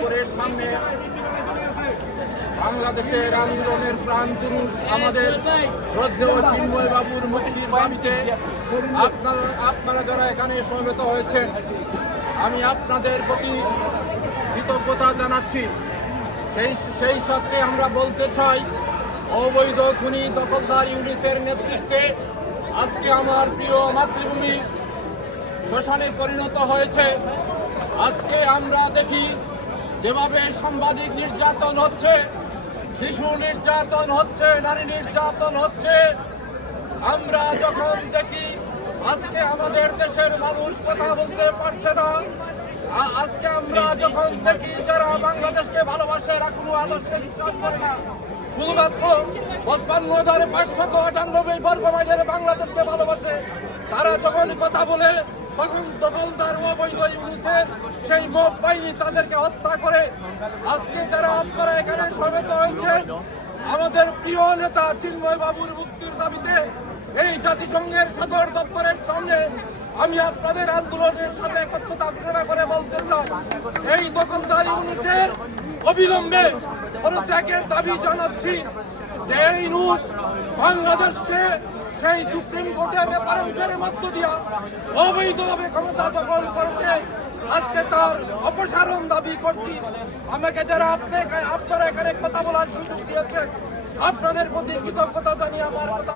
দপ্তরের সামনে বাংলাদেশের আন্দোলনের প্রাণ পুরুষ আমাদের শ্রদ্ধেয় চিন্ময় বাবুর মুক্তির দাবিতে আপনারা আপনারা যারা এখানে সমবেত হয়েছেন, আমি আপনাদের প্রতি কৃতজ্ঞতা জানাচ্ছি। সেই সেই সাথে আমরা বলতে চাই, অবৈধ খুনি দখলদার ইউনিসের নেতৃত্বে আজকে আমার প্রিয় মাতৃভূমি শ্মশানে পরিণত হয়েছে। আজকে আমরা দেখি যেভাবে সাংবাদিক নির্যাতন হচ্ছে, শিশু নির্যাতন হচ্ছে, নারী নির্যাতন হচ্ছে, আমরা যখন দেখি আজকে আমাদের দেশের মানুষ কথা বলতে পারছে না আজকে আমরা যখন দেখি যারা বাংলাদেশকে ভালোবাসে, এরা কোনো আদর্শে বিশ্বাস করে না। শুধুমাত্র পঁচপান্ন হাজার পাঁচশত আটানব্বই বর্গ মাইলের বাংলাদেশকে ভালোবাসে, তারা যখন কথা বলে তখন দখলদার অবৈধ ইউনিসের সেই মব বাহিনী তাদেরকে হত্যা করে। আজকে যারা আপনারা এখানে সমেত হয়েছেন, আমাদের প্রিয় নেতা চিন্ময় বাবুর মুক্তির দাবিতে এই জাতিসংঘের সদর দপ্তরের সামনে আমি আপনাদের আন্দোলনের সাথে একত্রতা ঘোষণা করে বলতে চাই, এই দখলদার ইউনিটের অবিলম্বে পদত্যাগের দাবি জানাচ্ছি যে এই রুশ বাংলাদেশকে সেই সুপ্রিম কোর্টের রেফারেন্সের মধ্য দিয়া অবৈধভাবে ক্ষমতা দখল করেছে। আজকে তার অপসারণ দাবি করছি। আমাকে যারা আপনি আপনারা এখানে কথা বলার সুযোগ দিয়েছেন, আপনাদের প্রতি কৃতজ্ঞতা জানিয়ে আমার কথা